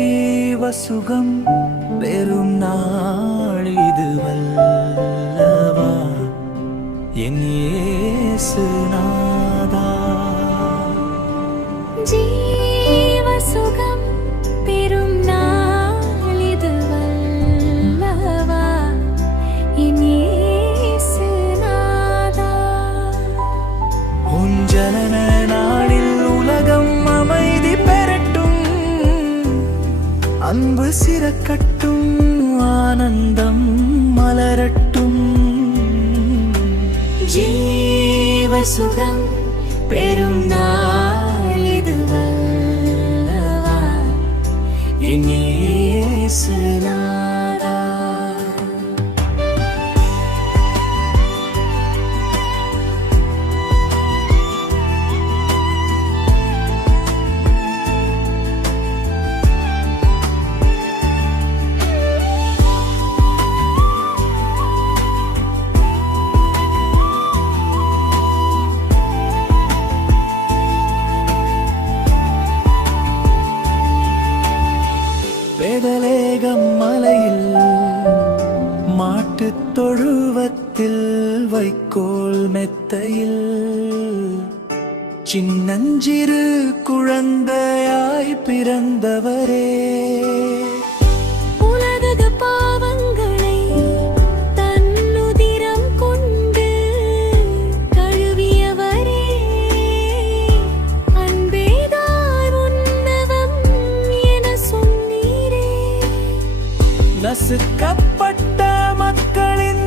ஜீவசுகம் பெரும் நாள் இதுவல்லவா என் இயேசு நாதா. ஜீவசுகம் பெரும் நாள் இதுவல்லவா என் இயேசு நாதா. உன் ஜனன நாளில் உலகம் அமைதி பெறட்டும், அன்பு சிறக்கட்டும், ஆனந்தம் மலரட்டும். ஜீவசுகம் பெரும் நாள் இதுவல்லவா என் இயேசு நாதா. பெதலேகம் மலையில் மாட்டுத் தொழுவத்தில் வைக்கோல் மெத்தையில் சின்னஞ்சிறு குழந்தையாய் பிறந்தவரே. உலக பாவங்களை தன்னுதிரம் கொண்டு கழுவியவரே. அன்பேதான் உன்னதம் என சொன்னீரே. நசுக்கப்பட்ட மக்களின்